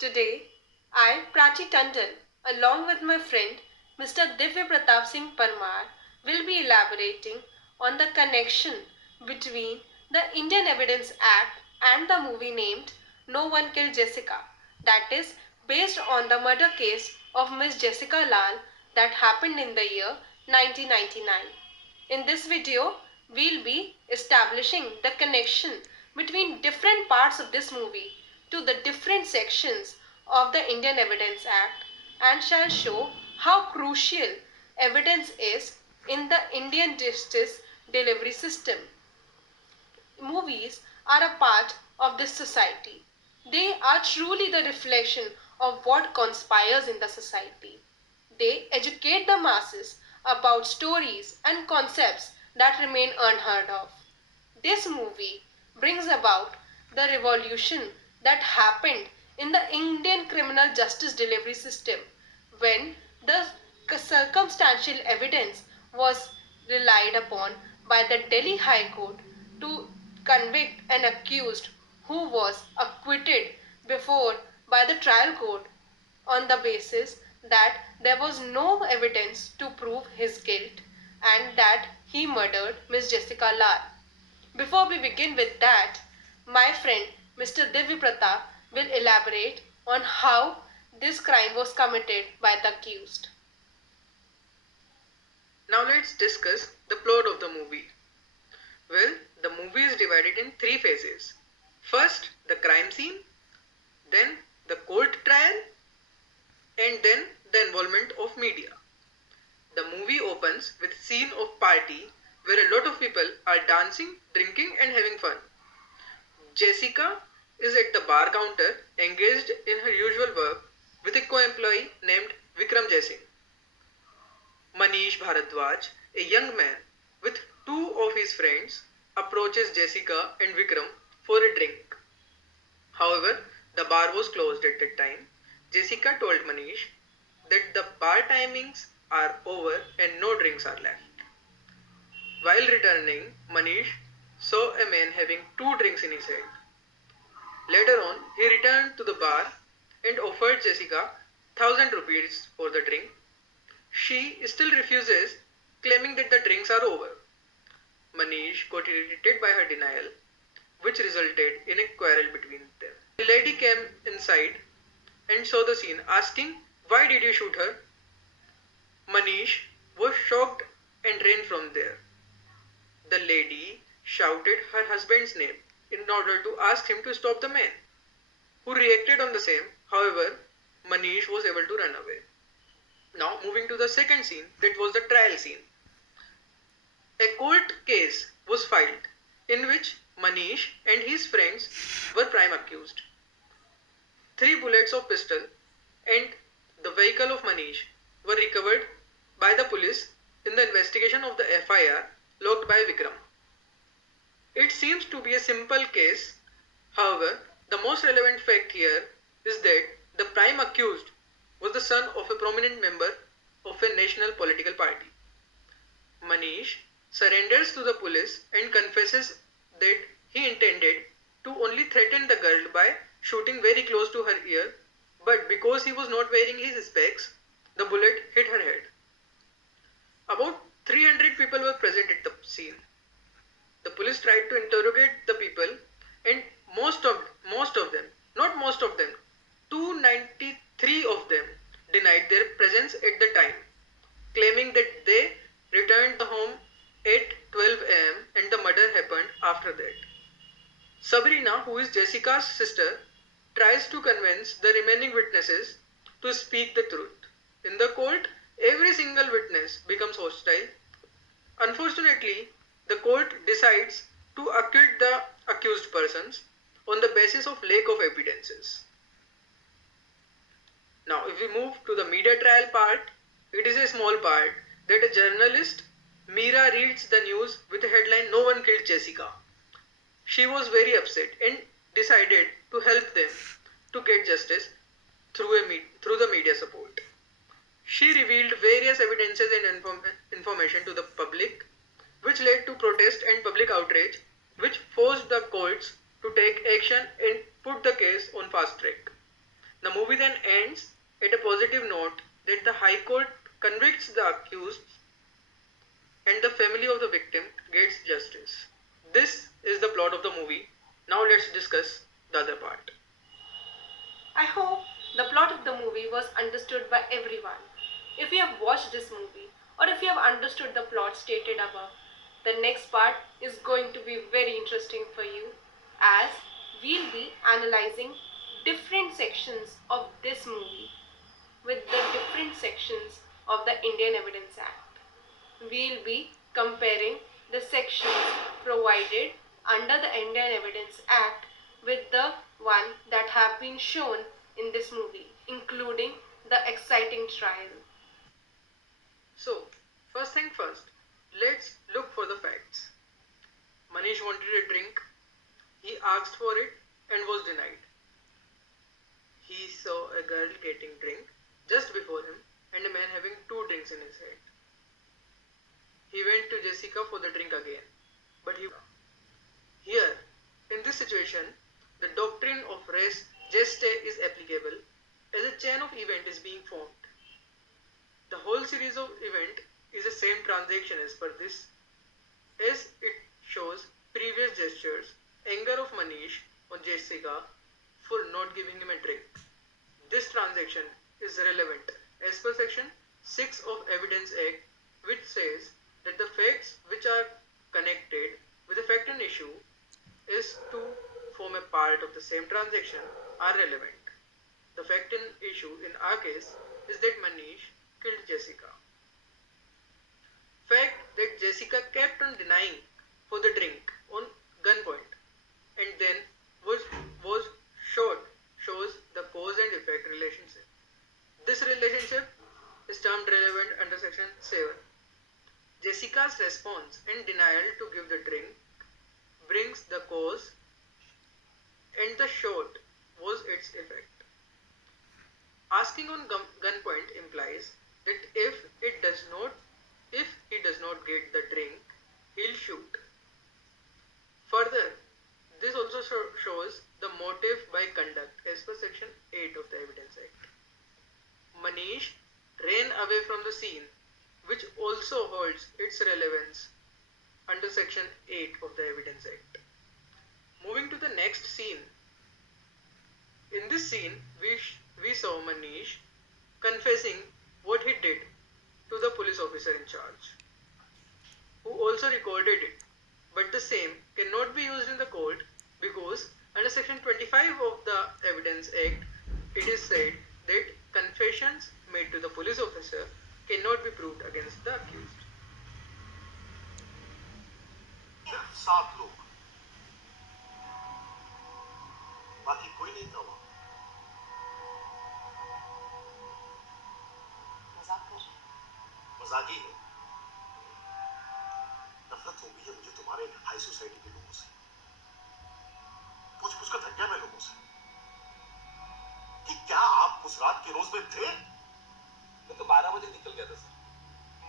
Today, I, Prachi Tandon, along with my friend Mr. Divya Pratap Singh Parmar, will be elaborating on the connection between the Indian Evidence Act and the movie named No One Killed Jessica, that is, based on the murder case of Miss Jessica Lal that happened in the year 1999. In this video, we'll be establishing the connection between different parts of this movie to the different sections of the Indian Evidence Act and shall show how crucial evidence is in the Indian justice delivery system. Movies are a part of this society. They are truly the reflection of what conspires in the society. They educate the masses about stories and concepts that remain unheard of. This movie brings about the revolution that happened in the Indian criminal justice delivery system when the circumstantial evidence was relied upon by the Delhi High Court to convict an accused who was acquitted before by the trial court on the basis that there was no evidence to prove his guilt and that he murdered Miss Jessica Lal. Before we begin with that, my friend Mr. Divya Pratap will elaborate on how this crime was committed by the accused. Now let's discuss the plot of the movie. Well, the movie is divided in three phases. First, the crime scene, then the court trial, and then the involvement of media. The movie opens with a scene of party where a lot of people are dancing, drinking and having fun. Jessica is at the bar counter engaged in her usual work with a co-employee named Vikram Jaising. Manish Bharadwaj, a young man with two of his friends, approaches Jessica and Vikram for a drink. However, the bar was closed at that time. Jessica told Manish that the bar timings are over and no drinks are left. While returning, Manish saw a man having two drinks in his hand. Later on, he returned to the bar and offered Jessica 1000 rupees for the drink. She still refuses, claiming that the drinks are over. Manish got irritated by her denial, which resulted in a quarrel between them. The lady came inside and saw the scene, asking, "Why did you shoot her?" Manish was shocked and ran from there. The lady shouted her husband's name in order to ask him to stop the man, who reacted on the same. However, Manish was able to run away. Now moving to the second scene, that was the trial scene. A court case was filed in which Manish and his friends were prime accused. 3 bullets of pistol and the vehicle of Manish were recovered by the police in the investigation of the FIR logged by Vikram. It seems to be a simple case. However, the most relevant fact here is that the prime accused was the son of a prominent member of a national political party. Manish surrenders to the police and confesses that he intended to only threaten the girl by shooting very close to her ear, but because he was not wearing his specs, the bullet hit her head. About 300 people were present at the scene. The police tried to interrogate the people and most of them, not most of them, 293 of them denied their presence at the time, claiming that they returned home at 12 am and the murder happened after that. Sabrina, who is Jessica's sister, tries to convince the remaining witnesses to speak the truth. In the court, every single witness becomes hostile. Unfortunately, the court decides to acquit the accused persons on the basis of lack of evidences. Now, if we move to the media trial part, it is a small part that a journalist, Meera, reads the news with the headline, "No one killed Jessica." She was very upset and decided to help them to get justice through the media support. She revealed various evidences and information to the public, which led to protest and public outrage, which forced the courts to take action and put the case on fast track. The movie then ends at a positive note that the High Court convicts the accused and the family of the victim gets justice. This is the plot of the movie. Now let's discuss the other part. I hope the plot of the movie was understood by everyone. If you have watched this movie or if you have understood the plot stated above, the next part is going to be very interesting for you as we'll be analyzing different sections of this movie with the different sections of the Indian Evidence Act. We'll be comparing the sections provided under the Indian Evidence Act with the one that have been shown in this movie, including the exciting trial. So, first thing first, let's look for the facts. Manish wanted a drink. He asked for it and was denied. He saw a girl getting drink just before him and a man having two drinks in his hand. He went to Jessica for the drink again, but here, in this situation, the doctrine of res geste is applicable as a chain of event is being formed. The whole series of event is the same transaction as per this, as it shows previous gestures, anger of Manish on Jessica for not giving him a drink. This transaction is relevant as per section 6 of Evidence Act, which says that the facts which are connected with the fact and issue is to form a part of the same transaction are relevant. The fact and issue in our case is that Manish killed Jessica. Fact that Jessica kept on denying for the drink on gunpoint and then was shot shows the cause and effect relationship. This relationship is termed relevant under section 7. Jessica's response and denial to give the drink brings the cause and the shot was its effect. Asking on gunpoint implies that if he does not get the drink, he'll shoot. Further, this also shows the motive by conduct as per section 8 of the Evidence Act. Manish ran away from the scene, which also holds its relevance under section 8 of the Evidence Act. Moving to the next scene. In this scene, we saw Manish confessing what he did to the police officer in charge, who also recorded it. But the same cannot be used in the court because under section 25 of the Evidence Act, it is said that confessions made to the police officer cannot be proved against the accused. सिर्फ 7 लोग, बाकी कोई नहीं था वहां। मजाक कर रहे हैं? मजाक ही है। नफरत हो गई है मुझे तुम्हारे हाई सोसाइटी के लोगों से। पूछ पूछ कर थक गया मैं लोगों से कि क्या आप उस रात के रोज में थे? मैं तो 12 बजे निकल गया था सर,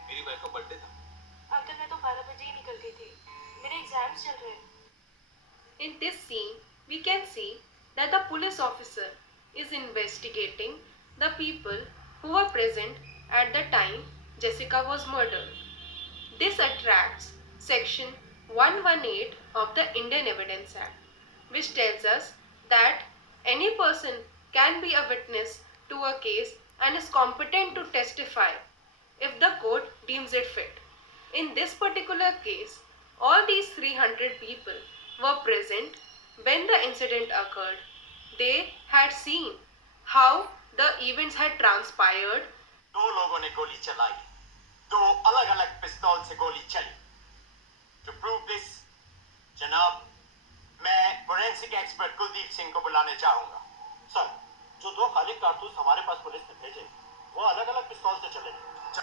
मेरी वाइफ का बर्थडे था। अंकल मैं तो 12 बजे ही निकल गई थी, मेरे एग्जाम्स चल रहे हैं। In this scene, we can see that the police officer is investigating the people who were present at the time Jessica was murdered. This attracts section 118 of the Indian Evidence Act, which tells us that any person can be a witness to a case and is competent to testify if the court deems it fit. In this particular case, all these 300 people were present when the incident occurred. They had seen how the events had transpired. 2 लोगों ने गोली चलाई, 2 अलग-अलग पिस्तौल से गोली चली। To prove this, जनाब, मैं फोरेंसिक एक्सपर्ट कुलदीप सिंह को बुलाने चाहूंगा। सर, जो 2 खाली कारतूस हमारे पास पुलिस ने भेजे, वो अलग-अलग पिस्तौल से चले।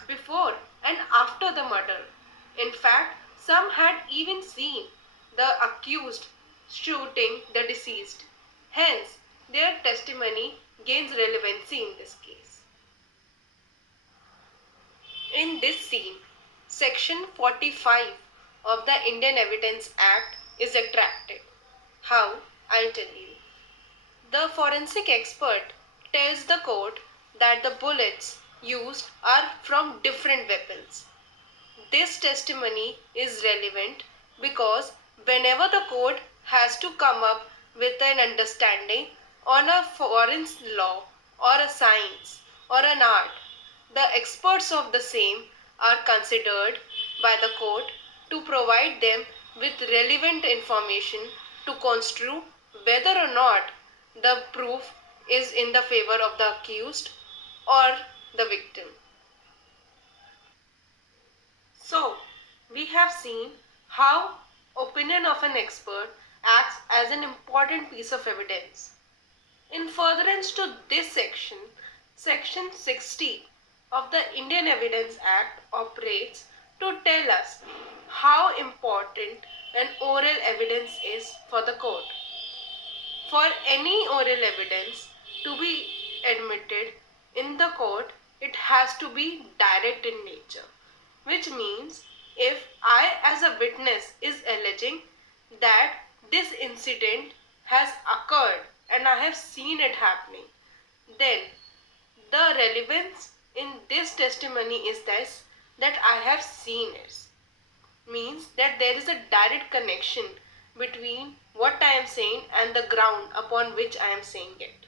Before and after the murder. In fact, some had even seen the accused shooting the deceased. Hence, their testimony gains relevancy in this case. In this scene, section 45 of the Indian Evidence Act is attracted. How? I'll tell you. The forensic expert tells the court that the bullets used are from different weapons. This testimony is relevant because whenever the court has to come up with an understanding on a foreign law or a science or an art, the experts of the same are considered by the court to provide them with relevant information to construe whether or not the proof is in the favor of the accused or the victim. So, we have seen how opinion of an expert acts as an important piece of evidence. In furtherance to this section, Section 60 of the Indian Evidence Act operates to tell us how important an oral evidence is for the court. For any oral evidence to be admitted in the court, it has to be direct in nature, which means if I as a witness is alleging that this incident has occurred and I have seen it happening, then the relevance in this testimony is this, that I have seen it. Means that there is a direct connection between what I am saying and the ground upon which I am saying it.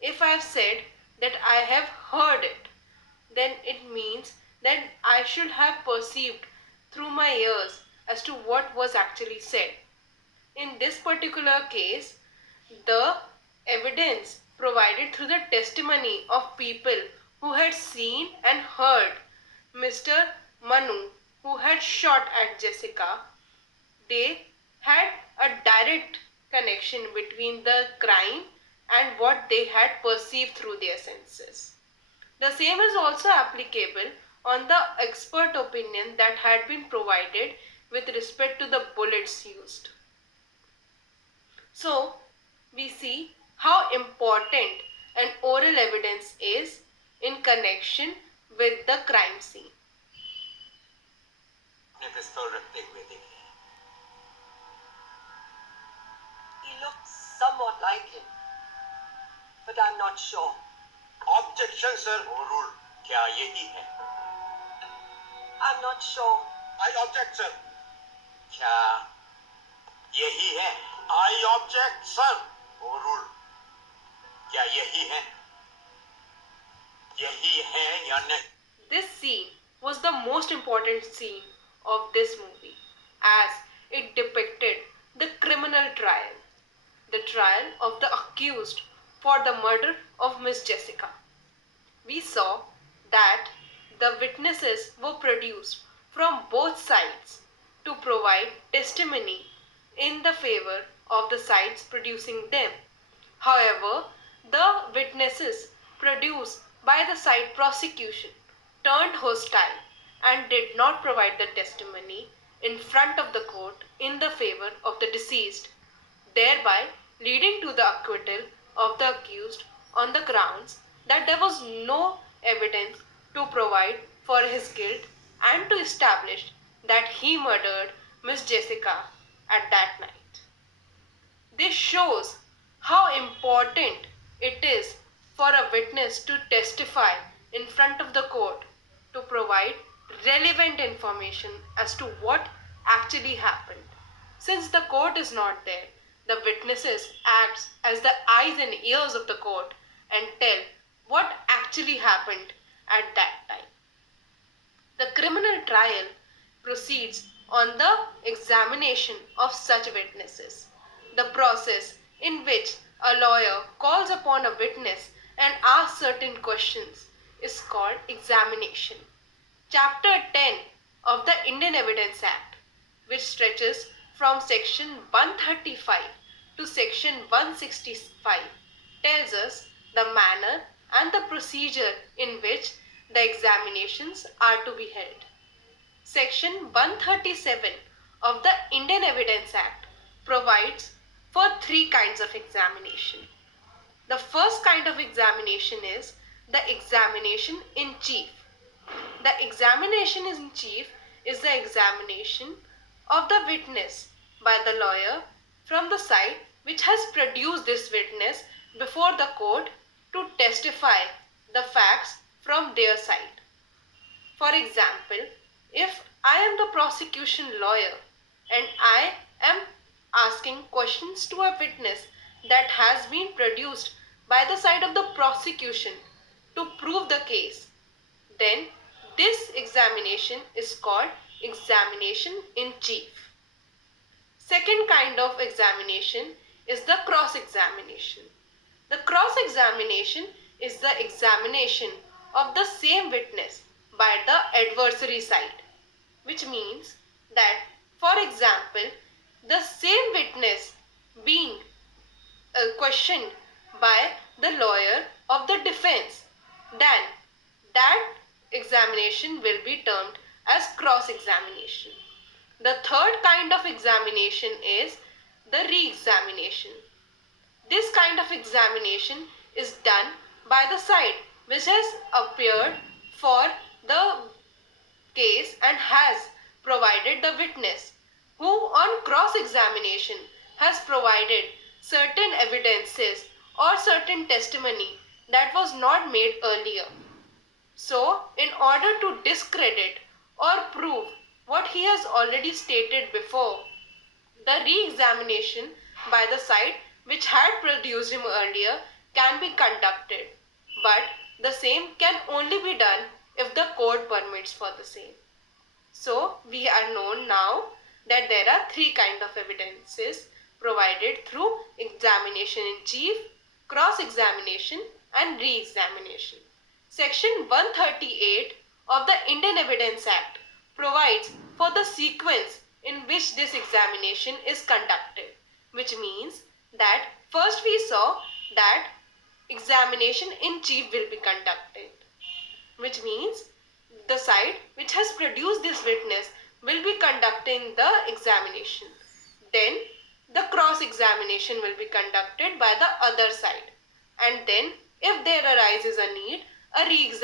If I have said that I have heard it, then it means that I should have perceived through my ears as to what was actually said. In this particular case, the evidence provided through the testimony of people who had seen and heard Mr. Manu, who had shot at Jessica, they had a direct connection between the crime and what they had perceived through their senses. The same is also applicable on the expert opinion that had been provided with respect to the bullets used. So, we see how important an oral evidence is in connection with the crime scene. अपने पिस्तौल रखते हुए देखे। He looks somewhat like him, but I'm not sure. Objection, sir. Overruled. क्या यही है? I'm not sure. I object, sir. क्या यही है? I object, sir. Overruled. क्या यही है? यही है या नहीं? This scene was the most important scene of this movie as it depicted the criminal trial, the trial of the accused for the murder of Miss Jessica. We saw that the witnesses were produced from both sides to provide testimony in the favor of the sides producing them. However, the witnesses produced by the side prosecution turned hostile and did not provide the testimony in front of the court in the favor of the deceased, thereby leading to the acquittal of the accused on the grounds that there was no evidence to provide for his guilt and to establish that he murdered Miss Jessica at that night. This shows how important it is for a witness to testify in front of the court to provide relevant information as to what actually happened. Since the court is not there, the witnesses act as the eyes and ears of the court and tell what actually happened at that time. The criminal trial proceeds on the examination of such witnesses. The process in which a lawyer calls upon a witness and asks certain questions is called examination. Chapter 10 of the Indian Evidence Act, which stretches from section 135 to section 165, tells us the manner and the procedure in which the examinations are to be held. Section 137 of the Indian Evidence Act provides for three kinds of examination. The first kind of examination is the examination in chief. The examination in chief is the examination of the witness by the lawyer from the side which has produced this witness before the court to testify the facts from their side. For example, if I am the prosecution lawyer and I am asking questions to a witness that has been produced by the side of the prosecution to prove the case, then this examination is called examination in chief. Second kind of examination is the cross-examination. The cross-examination is the examination of the same witness by the adversary side, which means that, for example, the same witness being questioned by the lawyer of the defense, then that examination will be termed as cross-examination. The third kind of examination is the re-examination. This kind of examination is done by the side which has appeared for the case and has provided the witness, who on cross-examination has provided certain evidences or certain testimony that was not made earlier. So, in order to discredit or prove what he has already stated before, the re-examination by the side which had produced him earlier can be conducted, but the same can only be done if the court permits for the same. So, we are known now that there are three kinds of evidences provided through examination in chief, cross-examination and re-examination. Section 138 of the Indian Evidence Act provides for the sequence in which this examination is conducted, which means that first we saw that examination in chief will be conducted, which means the side which has produced this witness will be conducting the examination. Then the cross-examination will be conducted by the other side, and then if there arises a need, a re-examination